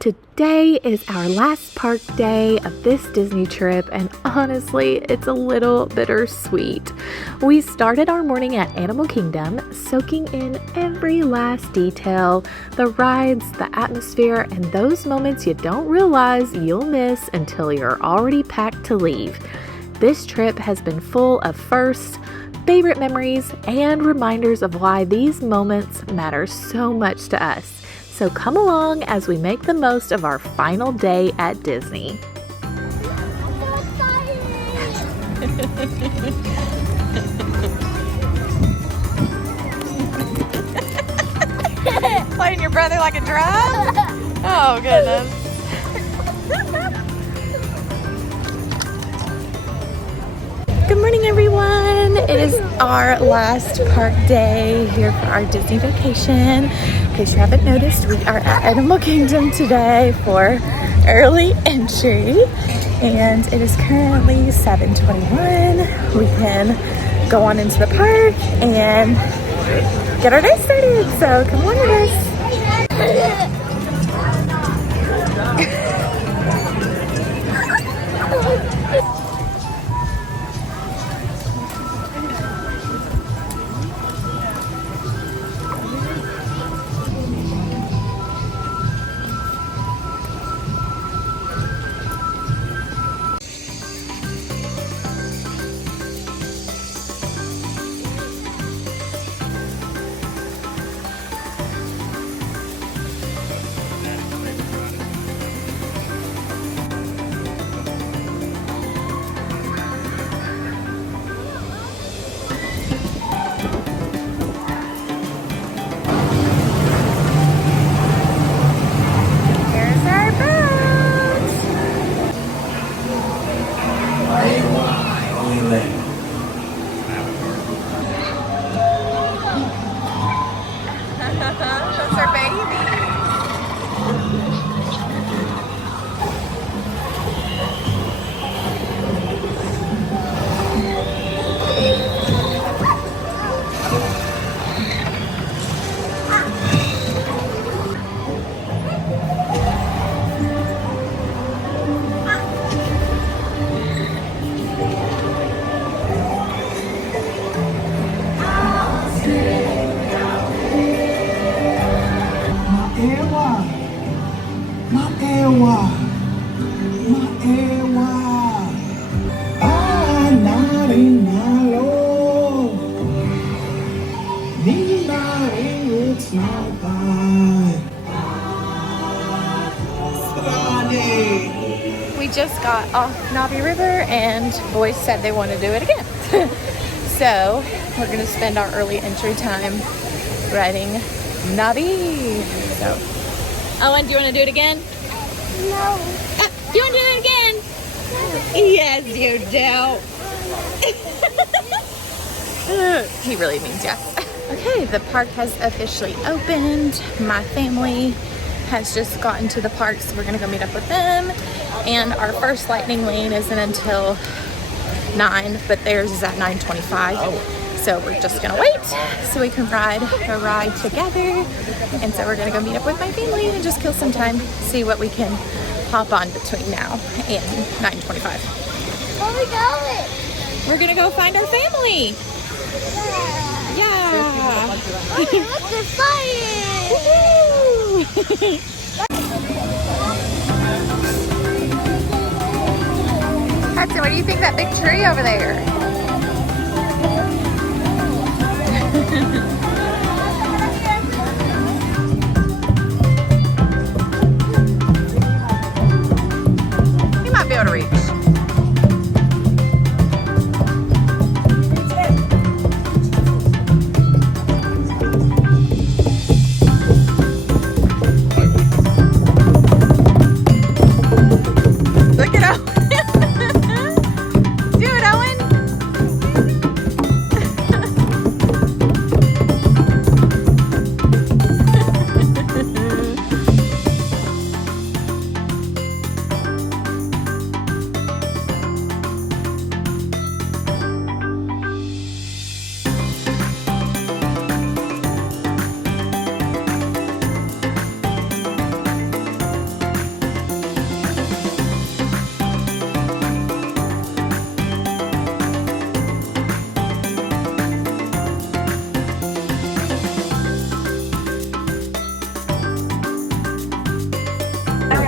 Today is our last park day of this Disney trip, and honestly, it's a little bittersweet. We started our morning at Animal Kingdom, soaking in every last detail, the rides, the atmosphere, and those moments you don't realize you'll miss until you're already packed to leave. This trip has been full of firsts, favorite memories, and reminders of why these moments matter so much to us. So come along as we make the most of our final day at Disney. Playing your brother like a drum? Oh, goodness. Good morning, everyone. It is our last park day here for our Disney vacation. In case you haven't noticed, we are at Animal Kingdom today for early entry, and it is currently 7:21. We can go on into the park and get our day started. So come on with us. We just got off Navi River and boys said they want to do it again. So we're going to spend our early entry time riding Navi. So, Owen, do you want to do it again? No. Do you want to do it again? Yes, you do. He really means yes. Okay, the park has officially opened. My family has just gotten to the park, so we're gonna go meet up with them. And our first lightning lane isn't until 9, but theirs is at 9:25. So we're just gonna wait so we can ride the ride together. And so we're gonna go meet up with my family and just kill some time, see what we can hop on between now and 9:25. Where are we going? We're gonna go find our family. Yeah. Look, they're flying. Hudson, what do you think of that big tree over there? You might be able to reach. Look it up. Do it, Owen.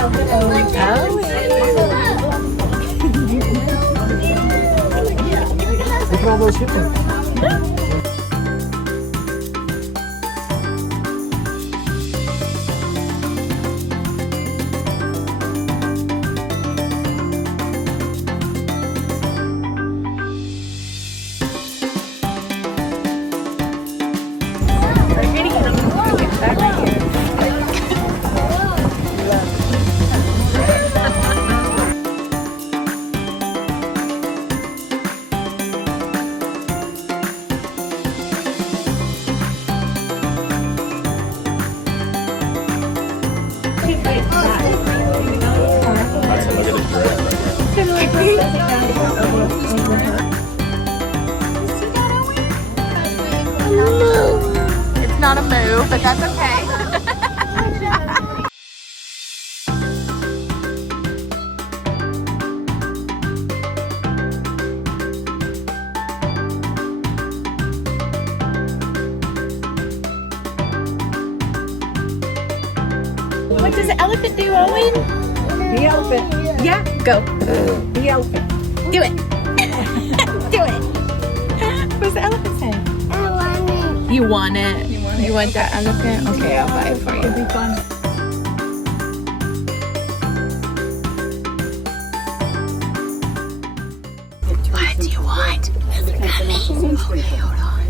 Look at all those hippos. It's not a move, but that's okay. What does the elephant do, Owen? The elephant. Yeah, go. The elephant. Do it. Do it. What's the elephant say? I want it. You want it? You want that elephant? Okay, I'll buy it for you. It'll be fun. What do you want? It's coming. Okay, hold on.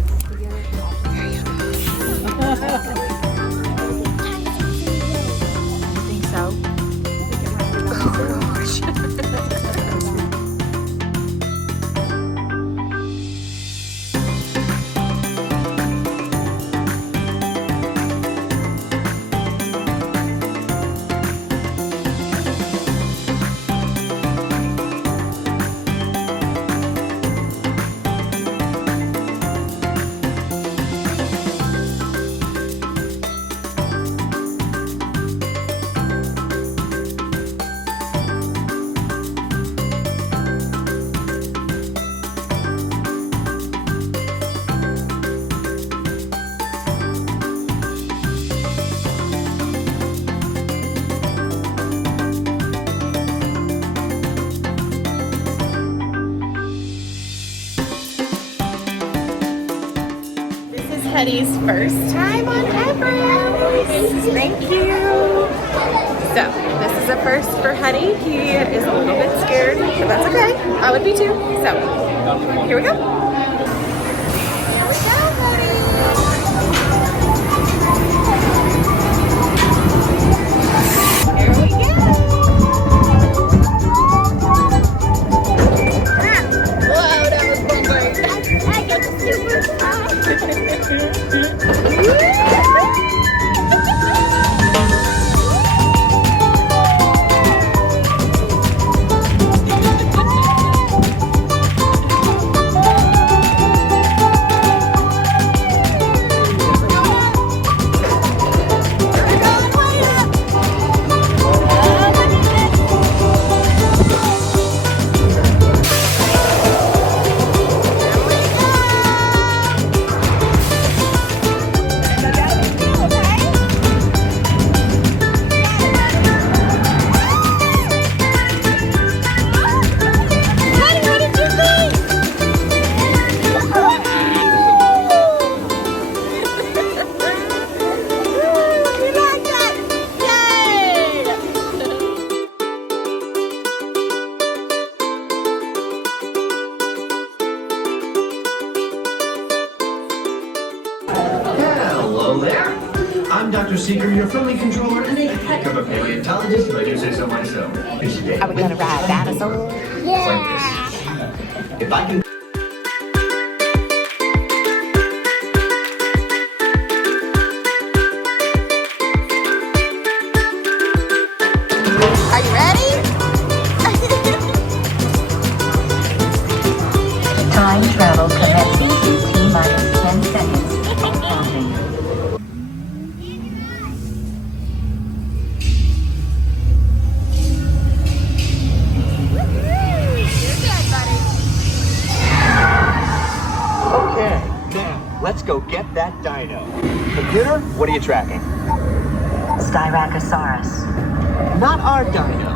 There you go. You think so? Oh gosh. Huddy's first time on Everest. Thank you. So, this is a first for Huddy. He is a little bit scared, but that's okay. I would be too. So, here we go. Here we go, Huddy. Here we go. Whoa, that was bumpy. I got the super fun. I'm Dr. Seeker, your friendly controller, and a heck of a paleontologist, if I do say so myself. Are we gonna ride Dinosaur? Yeah. If I can. Are you ready? Time travel commencing in T-minus 10 seconds. Counting. Okay, now, let's go get that dino. Computer, what are you tracking? Styracosaurus. not our dino.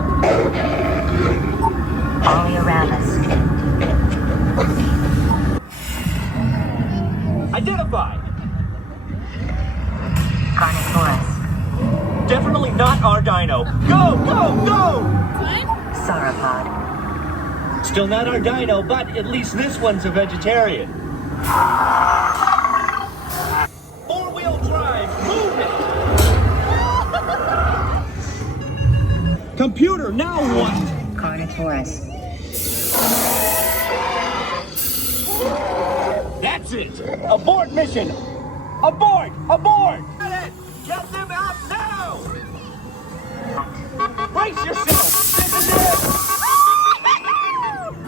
Oleoramus. Identified. Carnivores. Definitely not our dino. Go, go, go! Sauropod. Still not our dino, but at least this one's a vegetarian. Four-wheel drive, move it! Computer, now what? Carnivores. That's it! Abort mission! Abort! Abort! Get it! Get them out now! Brace yourself! This is it!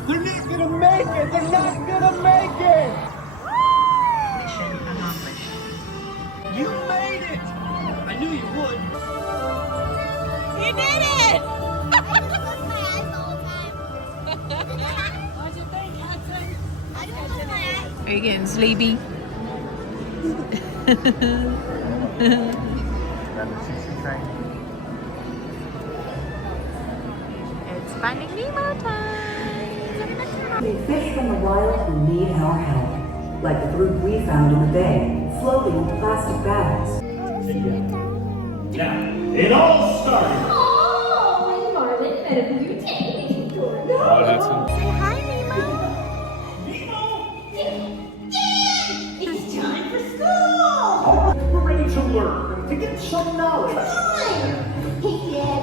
They're not gonna make it! They're not gonna make it! Mission accomplished. You made it! I knew you would. You did it! Are you getting sleepy? It's Finding Nemo time! Fish from the wild who need our help, like the group we found in the bay, floating in plastic bags. Now, it all started. Oh, Marvin, better be your taking tour. Say hi, Nemo! It's time for school! We're ready to learn, to get some knowledge. Hey, Dad,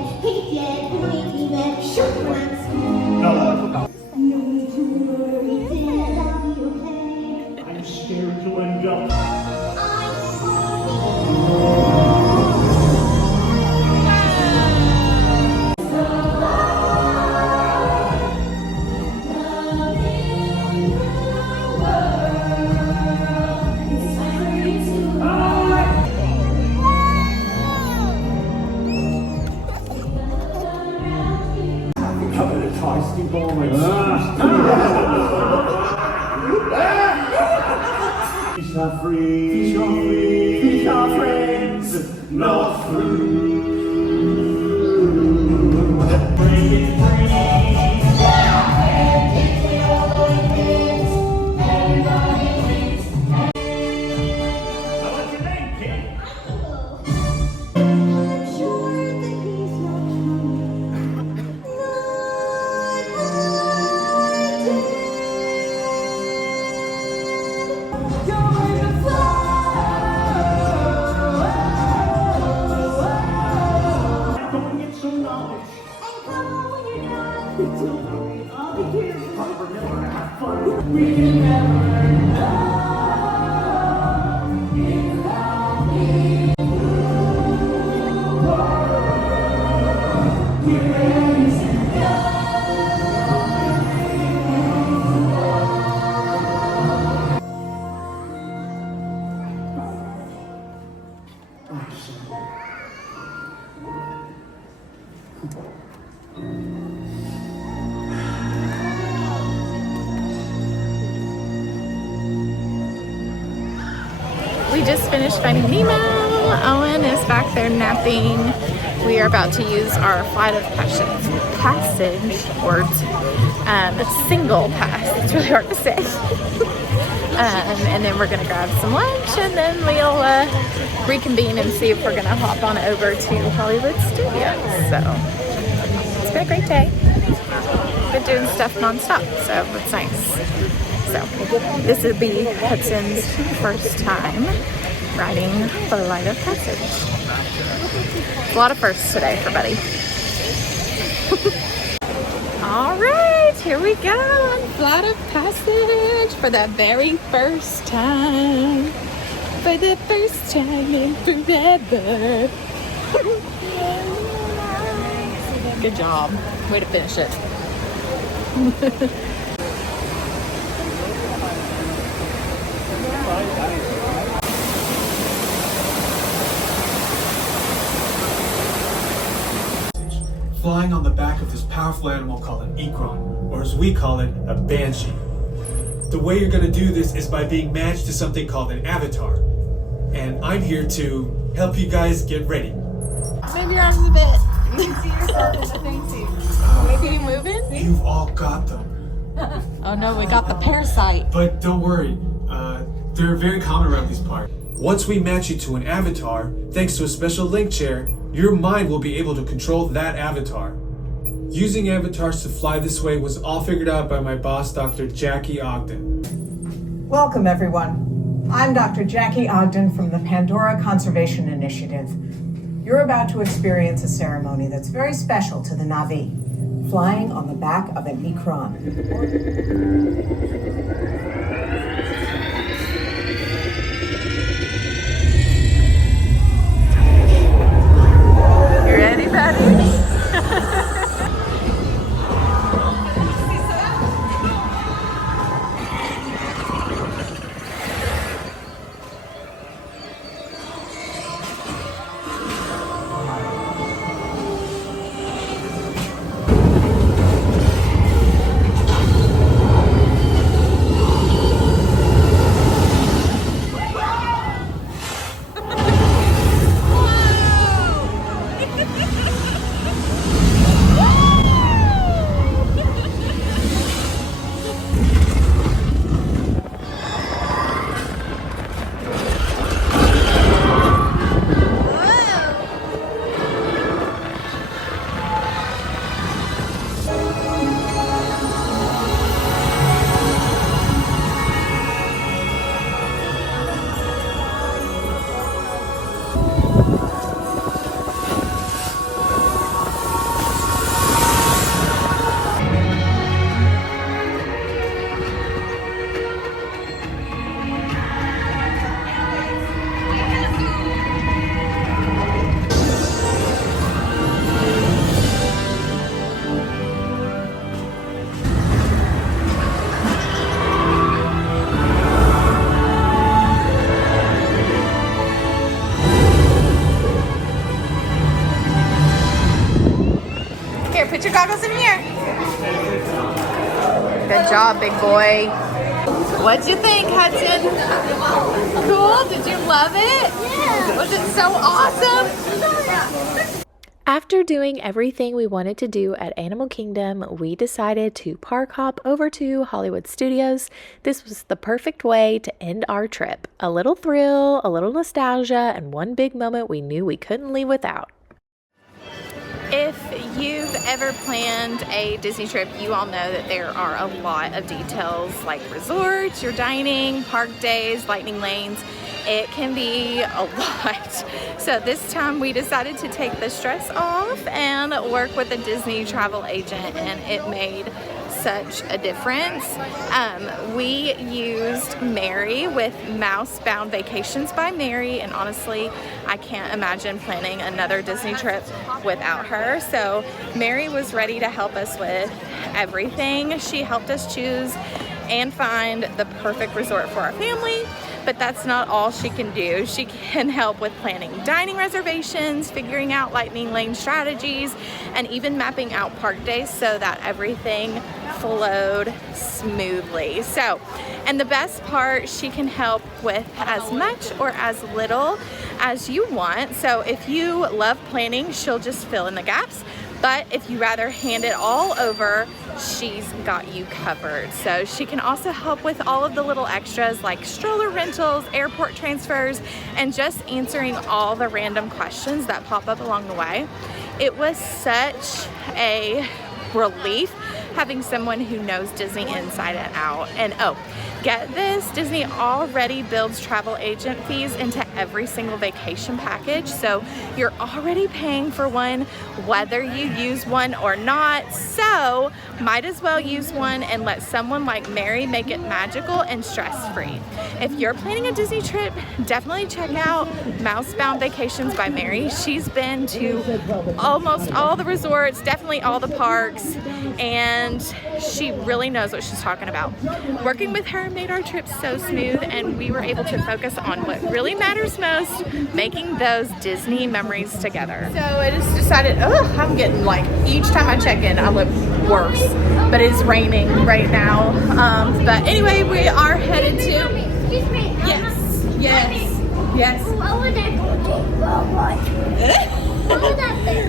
come on, Dad, show me around school. No, I forgot. No need to worry, Dad, I'll be okay. I'm scared to end up. Fish are free. Fish are free. Fish are friends. Not free. Break it free. So what's your name, kid? I'm sure that he's not Go get some knowledge. and come on when you're done. Don't worry, I'll be here. Remember to have fun. We can never know without you. We're ready to go. We just finished Finding Nemo. Owen is back there napping. We are about to use our flight of passage words. Single pass. It's really hard to say. And then we're gonna grab some lunch, and then we'll reconvene and see if we're gonna hop on over to Hollywood Studios. So it's been a great day. Been doing stuff nonstop, so it's nice. So this would be Hudson's first time riding Flight of Passage. A lot of firsts today for Buddy. All right, here we go on Flight of Passage for the very first time. For the first time in forever. Good job. Way to finish it. Flying on the back of this powerful animal called an ikron, or as we call it, a banshee. The way you're gonna do this is by being matched to something called an avatar. And I'm here to help you guys get ready. Move your arms a bit. got them. Oh no, we got the parasite. But don't worry, they're very common around these parts. Once we match you to an avatar, thanks to a special link chair, your mind will be able to control that avatar. Using avatars to fly this way was all figured out by my boss, Dr. Jackie Ogden. Welcome, everyone. I'm Dr. Jackie Ogden from the Pandora Conservation Initiative. You're about to experience a ceremony that's very special to the Navi, flying on the back of an ikron. You ready, Patty? Here, put your goggles in here. Good job, big boy. What'd you think, Hudson? Cool? Did you love it? Yeah. Was it so awesome? After doing everything we wanted to do at Animal Kingdom, we decided to park hop over to Hollywood Studios. This was the perfect way to end our trip. A little thrill, a little nostalgia, and one big moment we knew we couldn't leave without. If you've ever planned a Disney trip, you all know that there are a lot of details like resorts, your dining, park days, lightning lanes. It can be a lot. So this time we decided to take the stress off and work with a Disney travel agent, and it made such a difference. We used Mary with Mousebound Vacations by Mary, and honestly, I can't imagine planning another Disney trip without her. So Mary was ready to help us with everything. She helped us choose and find the perfect resort for our family. But that's not all she can do. She can help with planning dining reservations, figuring out lightning lane strategies, and even mapping out park days so that everything flowed smoothly. So, and the best part, she can help with as much or as little as you want. So if you love planning, she'll just fill in the gaps. But if you rather hand it all over, she's got you covered. So she can also help with all of the little extras like stroller rentals, airport transfers, and just answering all the random questions that pop up along the way. It was such a relief having someone who knows Disney inside and out. And oh, get this, Disney already builds travel agent fees into every single vacation package. So you're already paying for one, whether you use one or not. So might as well use one and let someone like Mary make it magical and stress-free. If you're planning a Disney trip, definitely check out Mousebound Vacations by Mary. She's been to almost all the resorts, definitely all the parks, and she really knows what she's talking about. Working with her made our trip so smooth, and we were able to focus on what really matters most, making those Disney memories together. So I just decided, oh, I'm getting like, each time I check in, I look worse, but it's raining right now. But anyway, we are headed to, yes. What would I go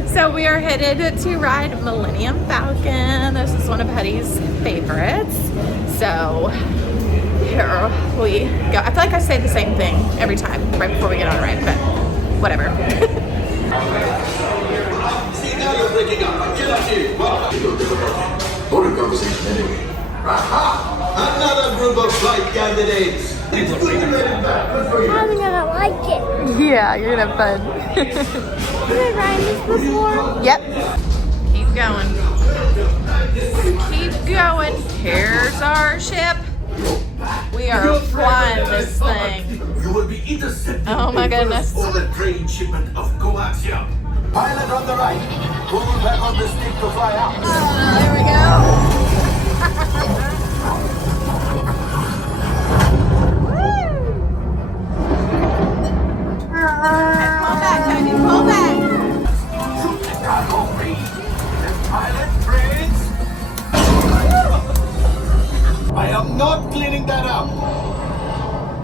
So we are headed to ride Millennium Falcon. This is one of Huddy's favorites. So here we go. I feel like I say the same thing every time right before we get on a ride, but whatever. See, now you're breaking up. Get up here. What a conversation anyway. Aha! Another group of flight candidates. I'm gonna like it. Yeah, you're gonna have fun. Have I ride this before? Yep. Keep going. Keep going. Here's our ship. We are flying this thing. You will be intercepted. Oh my goodness. For the train shipment of coaxium. Pilot on the right. Pull back on the stick to fly out. There we go. Pull back, honey. Pull back. Cargo free. Pilot friends. I am not cleaning that up.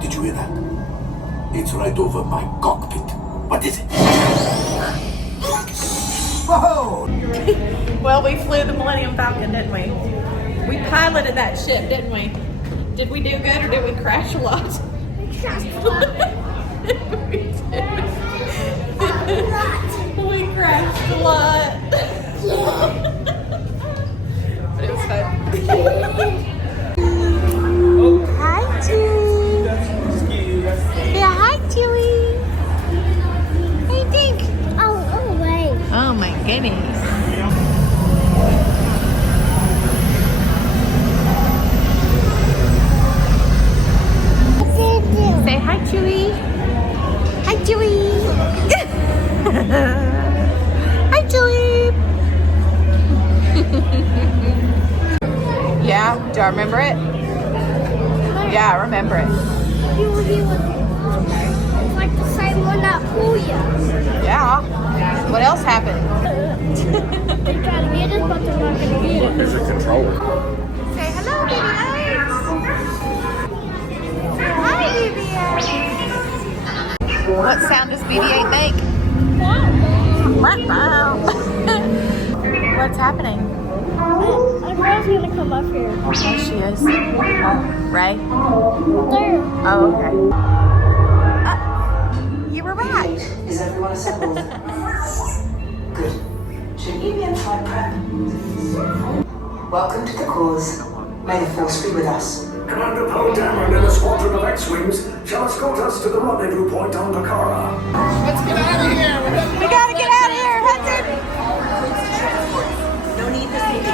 Did you hear that? It's right over my cockpit. What is it? Whoa! Well, we flew the Millennium Falcon, didn't we? We piloted that ship, didn't we? Did we do good or did we crash a lot? We crashed a lot. We did. We crashed a lot. But it was fun. Hi, Chewie. Yeah, hi, Chewie. What do you think? Oh, wait. Oh my goodness. Say hi, Chewie. Hi, Chewie. Hi, Chewie. Yeah, do I remember it? Yeah, I remember it. It's like the same one that pulled you. Yeah. What else happened? They try to get us, but they're not going to get us. There's a controller. Say hello, baby Alex. Say hi, BB-8. What sound does BB-8 make? What's happening? A girl's going to come up here. Oh, she is. Ray? There. Oh, okay. You were right. Is everyone assembled? Good. Should you be in flight prep? Welcome to the cause. May the force be with us. Commander Poe Dameron and a squadron of X-Wings shall escort us to the rendezvous point on Bakara. Let's get out of here. We gotta get out of here, Hudson. No need for safety.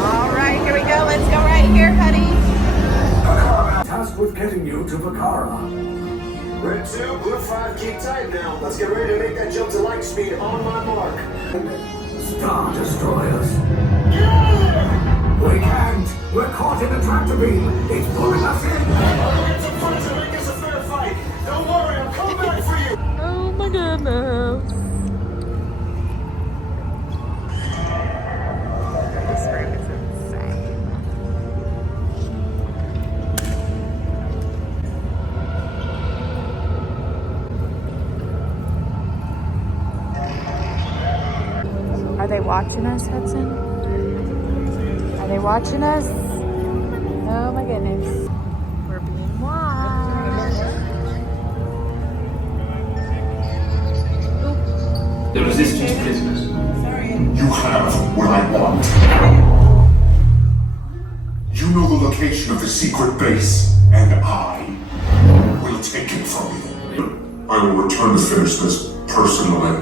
All right, here we go. Let's go right here, honey. Bakara tasked with getting you to Bakara. Red 2, Blue 5, keep tight now. Let's get ready to make that jump to light speed on my mark. Star Destroyers. We can't. We're caught in a tractor beam. It's pulling us in. I'll get some fun to make this a fair fight. Don't worry, I'm coming back for you. Oh my goodness. This room is insane. Are they watching us, Hudson? Are they watching us? Oh my goodness. We're being watched. The resistance prisoners. You have what I want. You know the location of the secret base, and I will take it from you. I will return to finish this personally.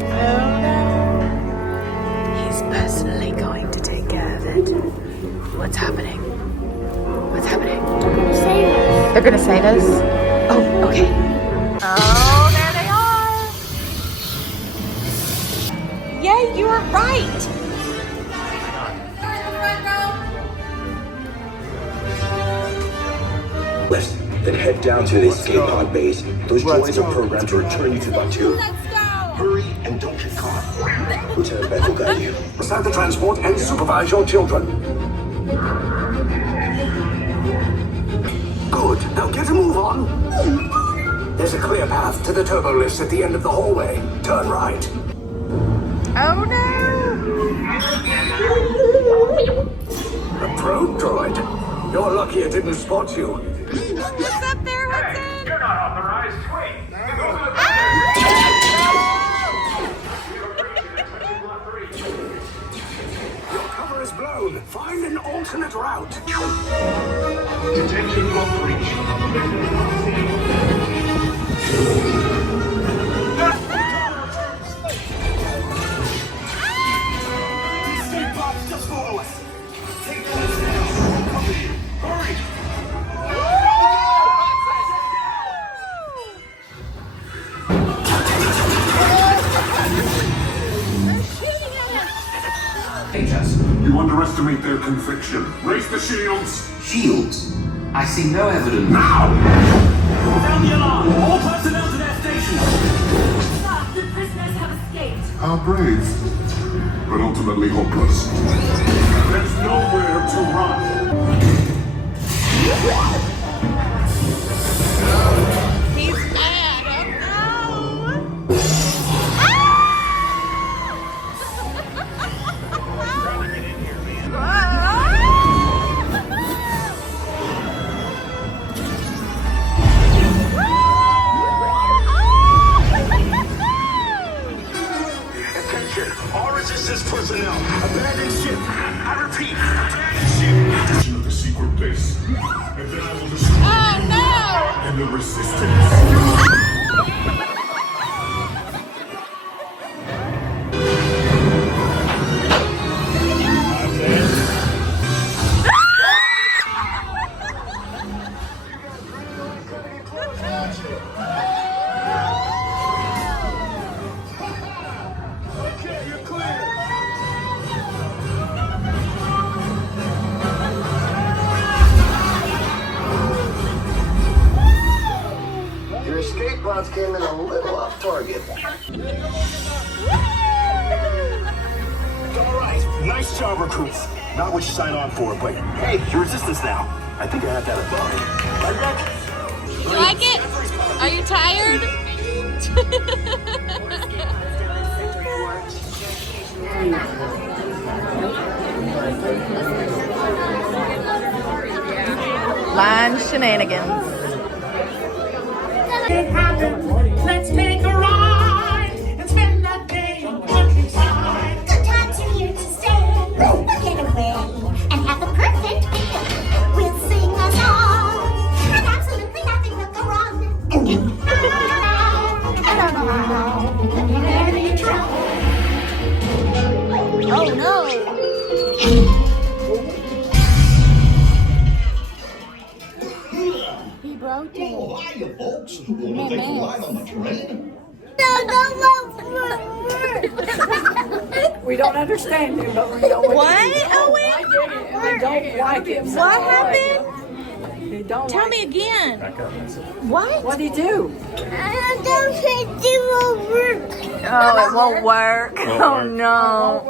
Oh no. He's personally going to take care of it. What's happening? What's happening? They're going to save us. They're gonna save us? Oh, okay. Oh, there they are. Yay, you were right. West, then head down to the escape pod base. Those droids are programmed to return you to Batu. Hurry and don't get caught. Lieutenant Beck will guide you. Start the transport and supervise your children. Good. Now get a move on. There's a clear path to the turbo lifts at the end of the hallway. Turn right. Oh no! A probe droid. You're lucky it didn't spot you. What's up there, Hudson? You're not authorized. Wait. Your cover is blown. Find an alternate route. Detection block breach. Escape pods just follow us. Take the left now. Cover you. Hurry. You underestimate their conviction. Raise the shields. Shields? I see no evidence. Now! Sound the alarm. All personnel to their stations. Stop. The prisoners have escaped. How brave, but ultimately hopeless. There's nowhere to run. He's mad. Oh Attention. All resistance personnel. Abandon ship. I repeat. Abandon ship. Position of the secret base. And then I will destroy you and the resistance. Okay, you're clear. Your escape pods came in a little off target. All right. Nice job, recruits. Not what you signed on for, but hey, you're resistance now. I think I have that above. You like it? Are you tired? Line shenanigans. Let's take a ride and spend that day in countryside. Good times are here to stay. We'll get away and have a perfect picnic. We'll sing a song and absolutely nothing will go wrong. I don't know how. Any trouble. Oh no. He broke it. Oh, hiya, folks. Wanna take a ride on the train? We don't understand him, but we know What, I Owen? get it, and I don't like it. What happened? They don't Tell like me again. What? What'd he do? Oh, it won't work. Oh no.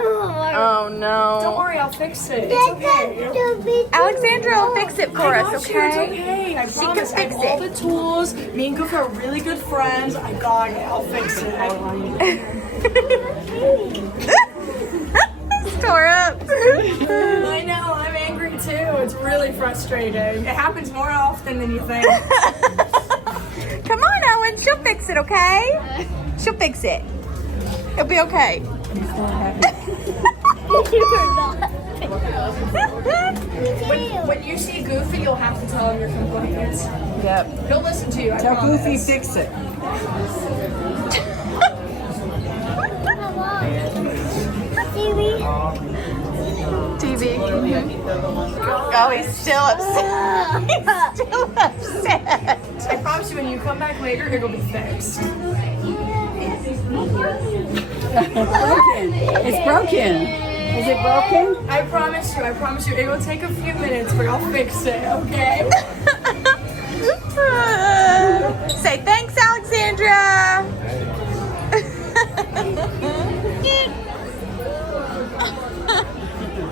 Oh no. Don't worry, I'll fix it. It's okay. Alexandra will fix it for us, It's okay. I She can promise. I fix have all it. the tools. Me and Goof are really good friends. I got it. I'll fix it. Tore up. I know. I'm angry too. It's really frustrating. It happens more often than you think. Come on, Owen. She'll fix it, okay? She'll fix it. It'll be okay. When you see Goofy, you'll have to tell him your complaints. Yep. He'll listen to you. I Tell promise. Goofy fix it. TV. Oh, he's still upset. He's still upset. I promise you, when you come back later, it'll be fixed. Broken. It's broken. Is it broken? I promise you, it will take a few minutes, but I'll fix it, okay? Say thanks, Alexandra.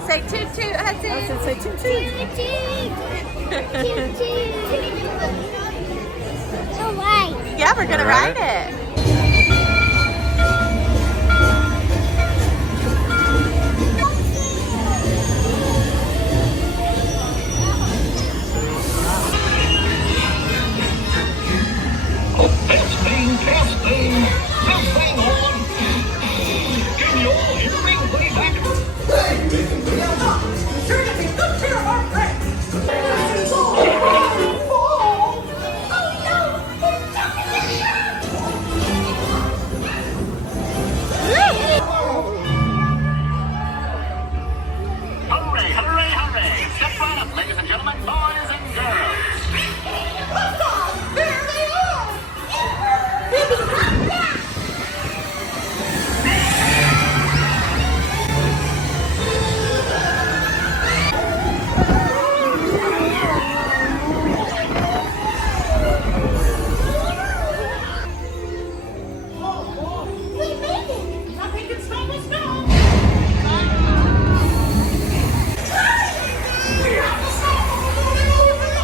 Say toot toot, Hudson. Say toot toot. So what? Yeah, we're gonna ride it. Testing, testing. This thing on. Can you all hear me way back? Hey, Bacon Bacon. You're gonna be good to our friends. Hooray, hooray, hooray. Step right up, ladies and gentlemen, boys and girls. There they are. We made it! Nothing can stop us now! We have to stop them from moving over the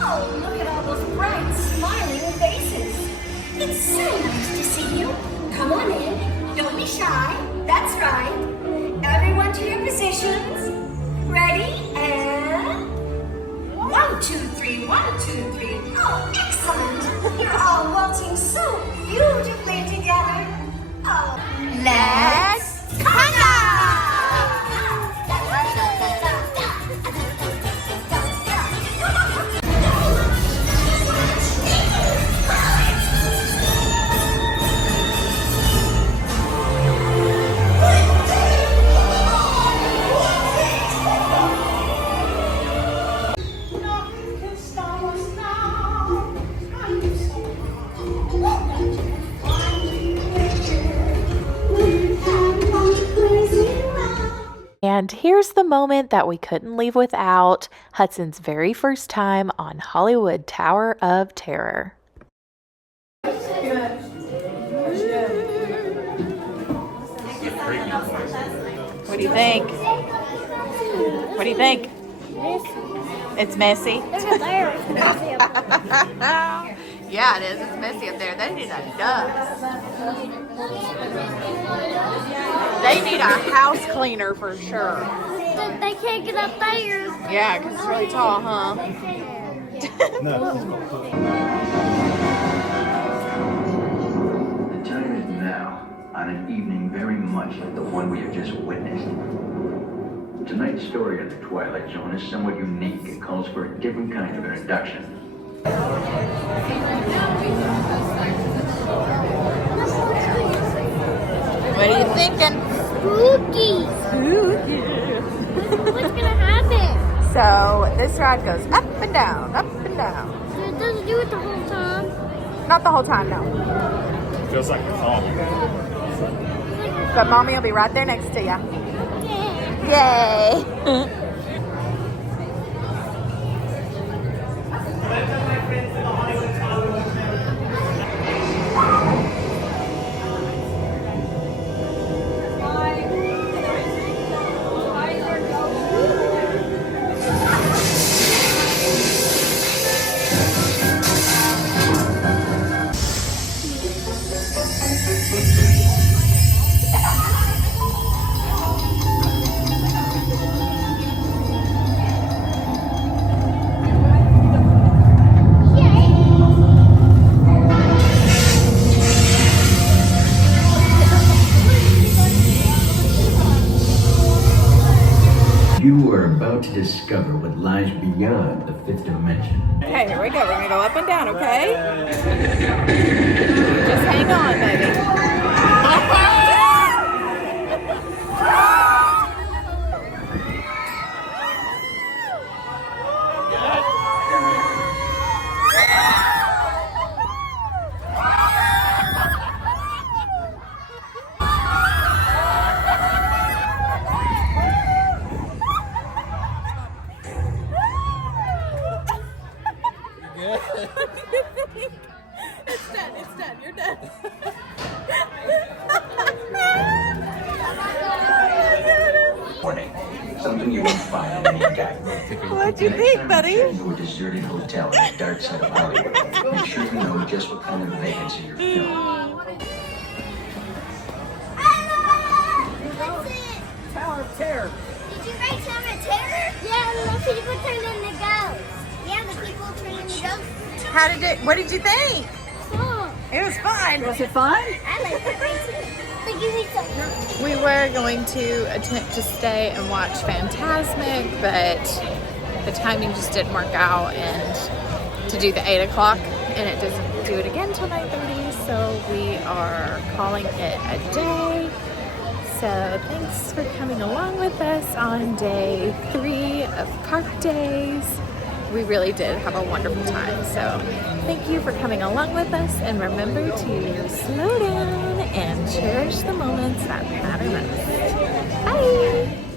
Oh, look at all those bright, smiling faces. It's so nice to see you. Come on in. Don't be shy. That's right. Everyone to your positions. Ready? And 1, 2, 3, 1, 2, 3. Oh, excellent. You're all waltzing so beautifully together. Oh, let's Nothing can stop us now. I'm so And here's the moment that we couldn't leave without, Hudson's very first time on Hollywood Tower of Terror. What do you think? What do you think? It's messy. Yeah, it is. It's messy up there. They need a dust. They need a house cleaner for sure. They can't get up there. Yeah, because it's really tall, huh? The time is now, on an evening very much like the one we have just witnessed. Tonight's story of the Twilight Zone is somewhat unique and calls for a different kind of introduction. What are you thinking? Spooky. Spooky. What's gonna happen? So this ride goes up and down, up and down. So it doesn't do it the whole time? Not the whole time, no. Feels like a song. But Mommy will be right there next to you. Yay! You are about to discover what lies beyond the fifth dimension. Okay, here we go. We're gonna go up and down, okay? Just hang on, baby. It's done. It's done. You're done. Warning. Something you won't find in any guidebook. What'd you think, buddy? To a deserted hotel in the dark side of Hollywood. Make sure you know just what kind of vacancy you're filling. Tower of Terror. Did you write Tower of Terror? Yeah, the people turned into ghosts. Yeah, the people turned into ghosts. What did you think? Cool. It was fun. Was it fun? I like it too. Like you read something. We were going to attempt to stay and watch Fantasmic, but the timing just didn't work out, and to do the 8 o'clock, and it doesn't do it again till 9:30, so we are calling it a day. So thanks for coming along with us on day 3 of park days. We really did have a wonderful time. So thank you for coming along with us, and remember to slow down and cherish the moments that matter most. Bye!